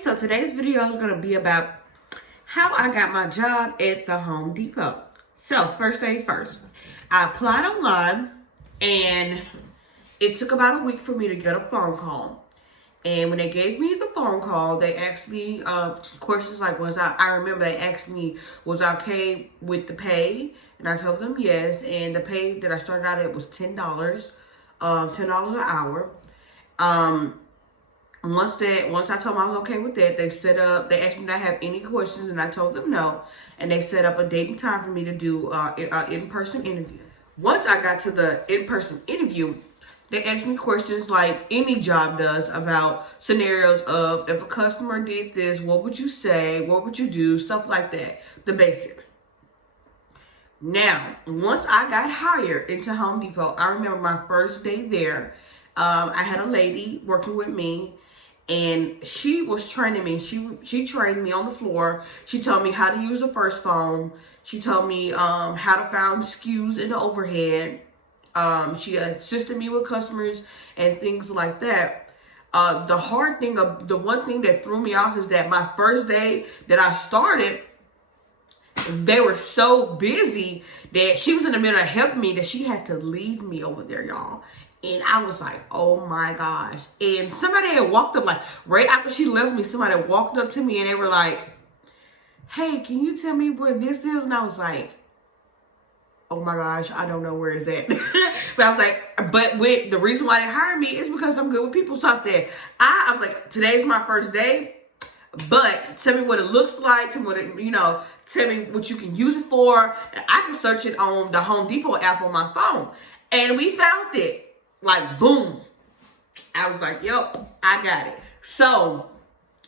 So today's video is going to be about how I got my job at the Home Depot. So first thing first, I applied online and it took about a week for me to get a phone call. And when they gave me the phone call, they asked me questions like, I remember they asked me, was I okay with the pay? And I told them yes. And the pay that I started out at was $10, $10 an hour. Once I told them I was okay with that, they asked me if I have any questions, and I told them no. And they set up a date and time for me to do an in-person interview. Once I got to the in-person interview, they asked me questions like any job does about scenarios of if a customer did this, what would you say, what would you do, stuff like that, the basics. Now, once I got hired into Home Depot, I remember my first day there. I had a lady working with me, and she was training me. She trained me on the floor. She told me how to use the first phone. She told me how to find SKUs in the overhead. She assisted me with customers and things like that. The one thing that threw me off is that my first day that I started, they were so busy that she was in the middle of helping me that she had to leave me over there, y'all. And I was like, oh my gosh. And somebody had walked up, like right after she left me, somebody walked up to me and they were like, hey, can you tell me where this is? And I was like, oh my gosh, I don't know where it's at. But I was like, but with the reason why they hired me is because I'm good with people. So I said, I was like, today's my first day, but tell me what it looks like, tell me what it, tell me what you can use it for. And I can search it on the Home Depot app on my phone. And we found it. Like, boom. I was like, yep, I got it. So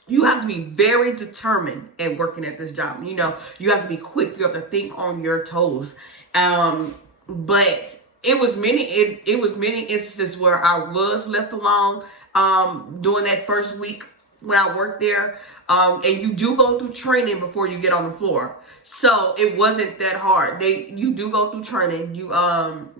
you have to be very determined at working at this job. You have to be quick. You have to think on your toes. But it was many instances where I was left alone during that first week when I worked there. And you do go through training before you get on the floor. So it wasn't that hard. You do go through training.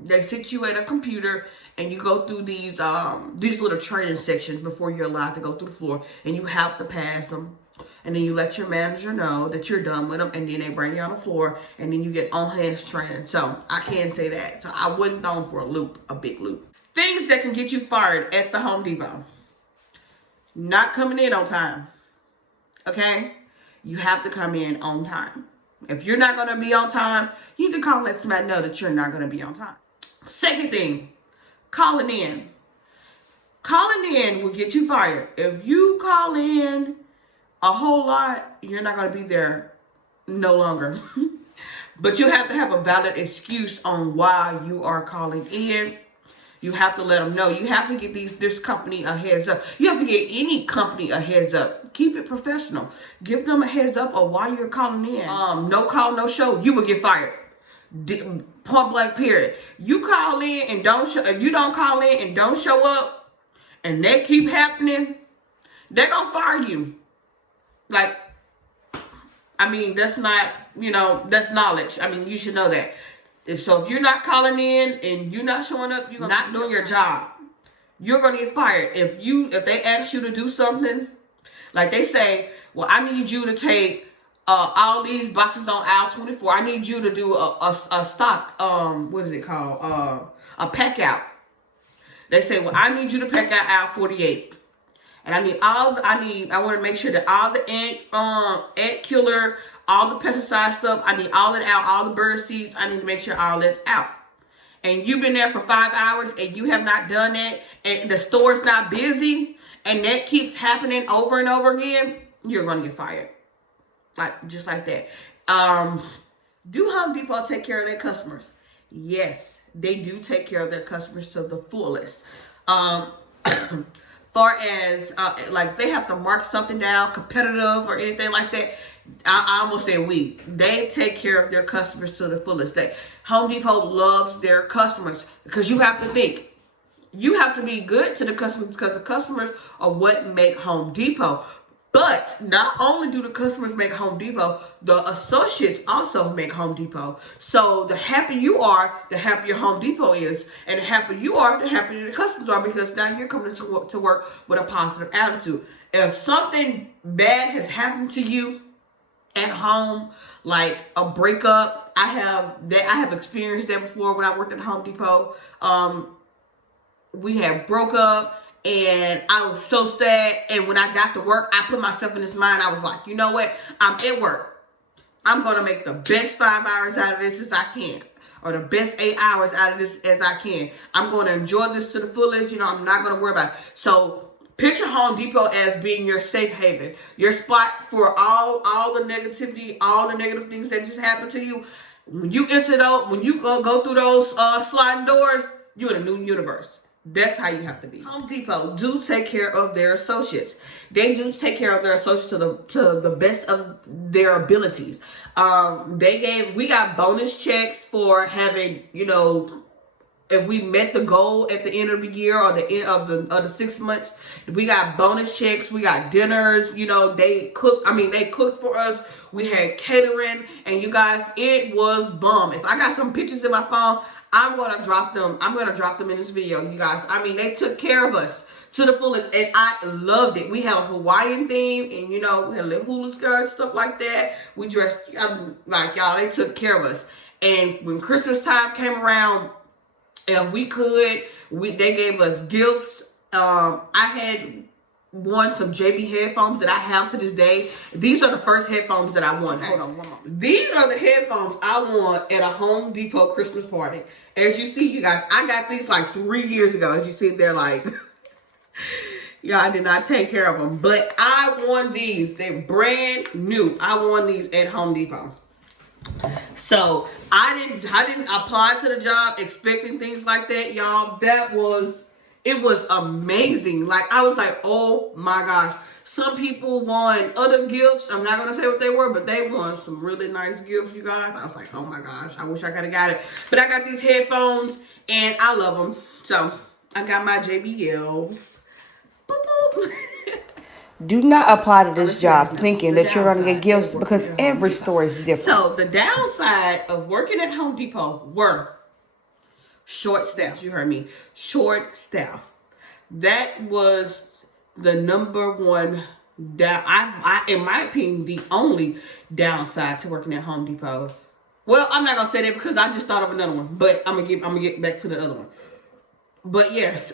They sit you at a computer and you go through these little training sections before you're allowed to go through the floor, and you have to pass them. And then you let your manager know that you're done with them, and then they bring you on the floor, and then you get on-hands training. So I can say that. So I wasn't thrown for a big loop. Things that can get you fired at the Home Depot. Not coming in on time. Okay? You have to come in on time. If you're not going to be on time, you need to call and let somebody know that you're not going to be on time. Second thing, calling in. Calling in will get you fired. If you call in a whole lot, you're not going to be there no longer. But you have to have a valid excuse on why you are calling in. You have to let them know. You have to give this company a heads up. You have to give any company a heads up. Keep it professional. Give them a heads up of why you're calling in. No call, no show. You will get fired. Point blank period. You call in and don't show. If you don't call in and don't show up, and that keep happening, they're gonna fire you. Like, I mean, that's not, that's knowledge. I mean, you should know that. If you're not calling in and you're not showing up, you're not doing your job, you're gonna get fired. If they ask you to do something, like they say, well, I need you to take all these boxes on aisle 24. I need you to do a stock, what is it called? A pack out. They say, well, I need you to pack out aisle 48. And I want to make sure that all the ant killer, all the pesticide stuff, I need all that out, all the bird seeds, I need to make sure all that's out. And you've been there for 5 hours and you have not done that, and the store's not busy, and that keeps happening over and over again, you're going to get fired. Just like that. Do Home Depot take care of their customers? Yes, they do take care of their customers to the fullest. Far as like if they have to mark something down competitive or anything like that, I almost say they take care of their customers to the fullest. Home Depot loves their customers, because you have to think, you have to be good to the customers, because the customers are what make Home Depot. But not only do the customers make Home Depot, the associates also make Home Depot. So the happier you are, the happier Home Depot is. And the happier you are, the happier the customers are, because now you're coming to work with a positive attitude. If something bad has happened to you at home, like a breakup, I have experienced that before when I worked at Home Depot. We had broke up. And I was so sad. And when I got to work, I put myself in this mind. I was like, you know what? I'm at work. I'm going to make the best 5 hours out of this as I can. Or the best 8 hours out of this as I can. I'm going to enjoy this to the fullest. You know, I'm not going to worry about it. So picture Home Depot as being your safe haven. Your spot for all the negativity, all the negative things that just happened to you. When you enter those, when you go through those sliding doors, you're in a new universe. That's how you have to be. Home Depot do take care of their associates. They do take care of their associates to the best of their abilities. We got bonus checks for having, you know, if we met the goal at the end of the year or the end of the 6 months. We got bonus checks. We got dinners. You know, they cooked for us. We had catering, and you guys, it was bomb. If I got some pictures in my phone, I'm gonna drop them. I'm gonna drop them in this video, you guys. I mean, they took care of us to the fullest, and I loved it. We had a Hawaiian theme, and you know, we had little hula skirts, stuff like that. We dressed like y'all. They took care of us. And when Christmas time came around, if we could, they gave us gifts. I had won some JB headphones that I have to this day. These are the first headphones that I won. Hold on one moment. These are the headphones I won at a Home Depot Christmas party. As you see, you guys, I got these like 3 years ago. As you see, they're like, yeah, I did not take care of them. But I won these. They're brand new. I won these at Home Depot. So I didn't apply to the job expecting things like that, y'all. It was amazing. Like, I was like, oh my gosh. Some people won other gifts. I'm not going to say what they were, but they won some really nice gifts, you guys. I was like, oh my gosh, I wish I could have got it. But I got these headphones, and I love them. So, I got my JBLs. Boop, boop. Do not apply to this job thinking that you're going to get gifts, because every store is different. So, the downside of working at Home Depot were short staff. You heard me. Short staff. That was the number one in my opinion, the only downside to working at Home Depot. Well, I'm not gonna say that because I just thought of another one, but I'm gonna get back to the other one. But yes,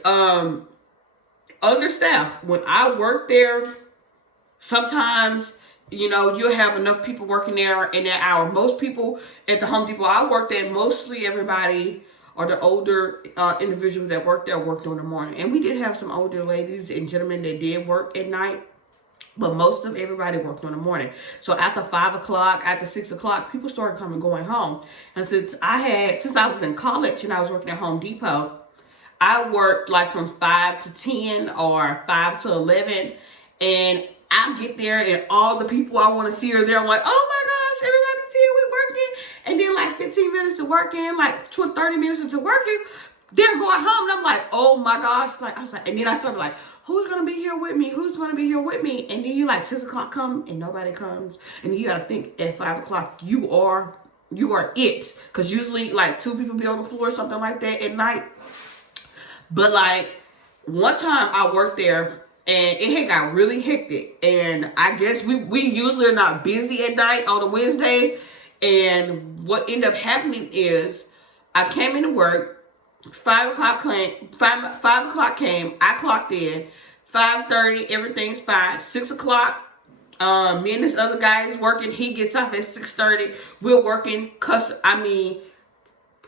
understaffed. When I worked there, sometimes, you know, you'll have enough people working there in that hour. Most people at the Home Depot I worked at, mostly everybody, or the older individuals that worked there, worked in the morning. And we did have some older ladies and gentlemen that did work at night, but most of everybody worked in the morning. So after 5 o'clock, after 6 o'clock, people started going home. And since I was in college and I was working at Home Depot, I worked like from 5 to 10 or 5 to 11. And I get there and all the people I want to see are there. I'm like, oh my gosh, everybody's here, we're working. And then like 15 minutes to working, like 30 minutes into working, they're going home. And I'm like, oh my gosh. And then I started like, who's going to be here with me? Who's going to be here with me? And then you like 6 o'clock come and nobody comes. And then you got to think at 5 o'clock, you are it. Because usually like 2 people be on the floor or something like that at night. But like one time I worked there and it had got really hectic. And I guess we usually are not busy at night on a Wednesday. And what ended up happening is I came into work, 5 o'clock came, I clocked in, 5:30, everything's fine. 6 o'clock, me and this other guy is working, he gets off at 6:30, we're working,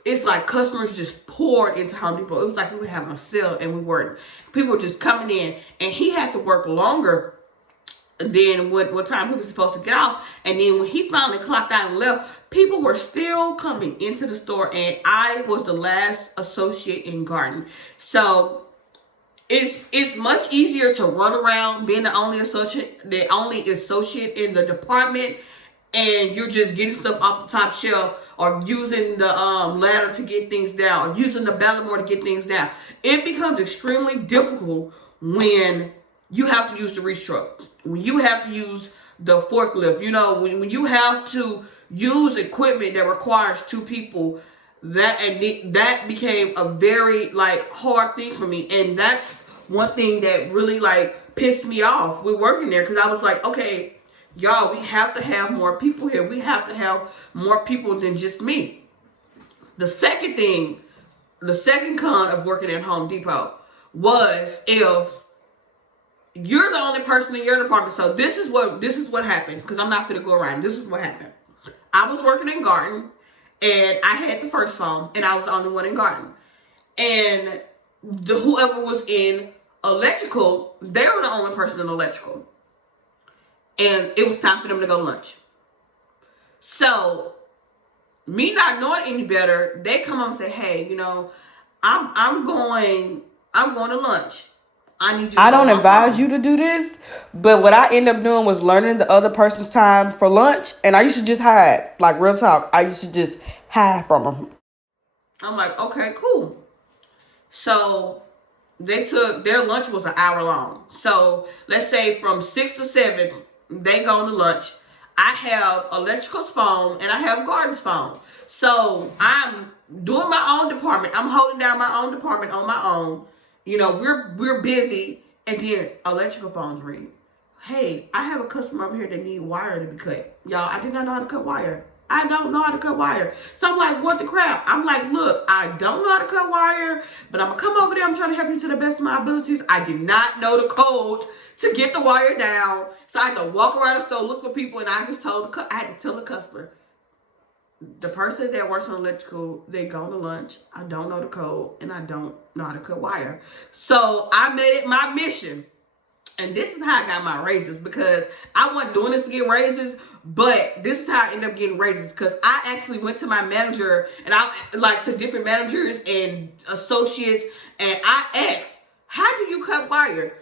it's like customers just poured into Home Depot. It was like we were having a sale and we weren't. People were just coming in, and he had to work longer than what time he was supposed to get off. And then when he finally clocked out and left, people were still coming into the store, and I was the last associate in garden. So it's much easier to run around being the only associate in the department, and you're just getting stuff off the top shelf, or using the ladder to get things down, or using the Baltimore to get things down. It becomes extremely difficult when you have to use the reach truck. when you have to use the forklift, you know, when you have to use equipment that requires 2 people, that became a very like hard thing for me. And that's one thing that really like pissed me off with working there, because I was like, okay, y'all, we have to have more people here. We have to have more people than just me. The second con of working at Home Depot was if you're the only person in your department. So this is what happened, because I'm not going to go around. This is what happened. I was working in garden, and I had the first phone, and I was the only one in garden. And whoever was in electrical, they were the only person in electrical. And it was time for them to go lunch. So, me not knowing any better, they come up and say, hey, you know, I'm going to lunch. I need you to I don't advise home. you to do this, but what I ended up doing was learning the other person's time for lunch, and I used to just hide. Like, real talk, I used to just hide from them. I'm like, okay, cool. So, their lunch was an hour long. So, let's say from 6 to 7, they go to lunch. I have electrical's phone and I have garden's phone. So I'm doing my own department. I'm holding down my own department on my own. You know, we're busy, and then electrical phones ring. Hey, I have a customer over here that need wire to be cut. Y'all, I did not know how to cut wire. I don't know how to cut wire. So I'm like, what the crap? I'm like, look, I don't know how to cut wire, but I'm gonna come over there. I'm trying to help you to the best of my abilities. I did not know the code to get the wire down. So I had to walk around the store, look for people, and I just I had to tell the customer, the person that works on electrical, they go to lunch. I don't know the code, and I don't know how to cut wire. So I made it my mission. And this is how I got my raises, because I wasn't doing this to get raises, but this is how I ended up getting raises, because I actually went to my manager, and I like to different managers and associates, and I asked, how do you cut wire?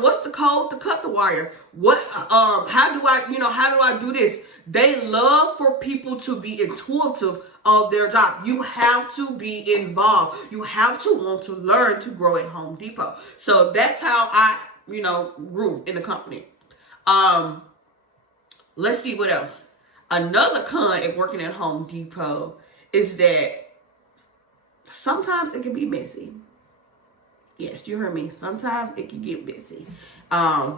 What's the code to cut the wire? How do I do this? They love for people to be intuitive of their job. You have to be involved. You have to want to learn to grow at Home Depot. So that's how I, grew in the company. Let's see what else. Another con at working at Home Depot is that sometimes it can be messy. Yes, you heard me. Sometimes it can get messy.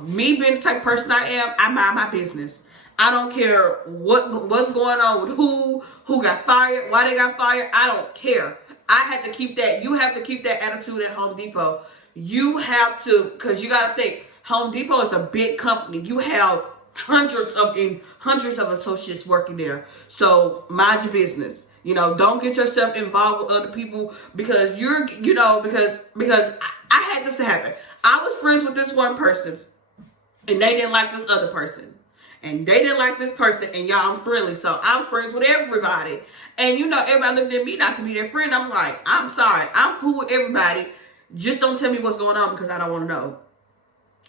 Me being the type of person I am, I mind my business. I don't care what's going on with who got fired, why they got fired. I don't care. I had to keep that. You have to keep that attitude at Home Depot. You have to, because you got to think, Home Depot is a big company. You have hundreds of associates working there. So mind your business. Don't get yourself involved with other people, because because I had this to happen. I was friends with this one person, and they didn't like this other person. And they didn't like this person, and y'all, I'm friendly, so I'm friends with everybody. And everybody looked at me not to be their friend. I'm like, I'm sorry, I'm cool with everybody. Just don't tell me what's going on, because I don't want to know.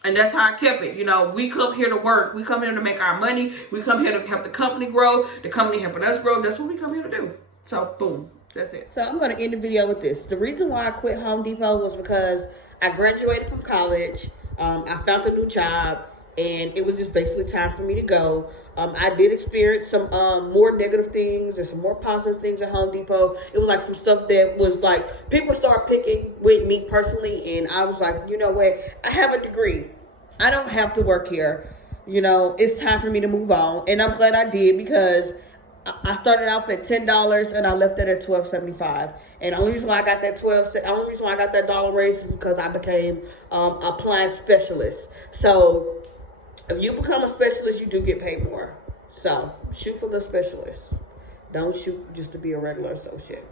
And that's how I kept it. We come here to work. We come here to make our money. We come here to help the company grow. The company helping us grow. That's what we come here to do. So, boom. That's it. So, I'm going to end the video with this. The reason why I quit Home Depot was because I graduated from college. I found a new job, and it was just basically time for me to go. I did experience some more negative things and some more positive things at Home Depot. It was like some stuff that was like, people started picking with me personally, and I was like, you know what? I have a degree. I don't have to work here. It's time for me to move on. And I'm glad I did, because I started off at $10 and I left it at $12.75. And the only reason why I got that dollar raise is because I became a appliance specialist. So if you become a specialist, you do get paid more. So shoot for the specialist. Don't shoot just to be a regular associate.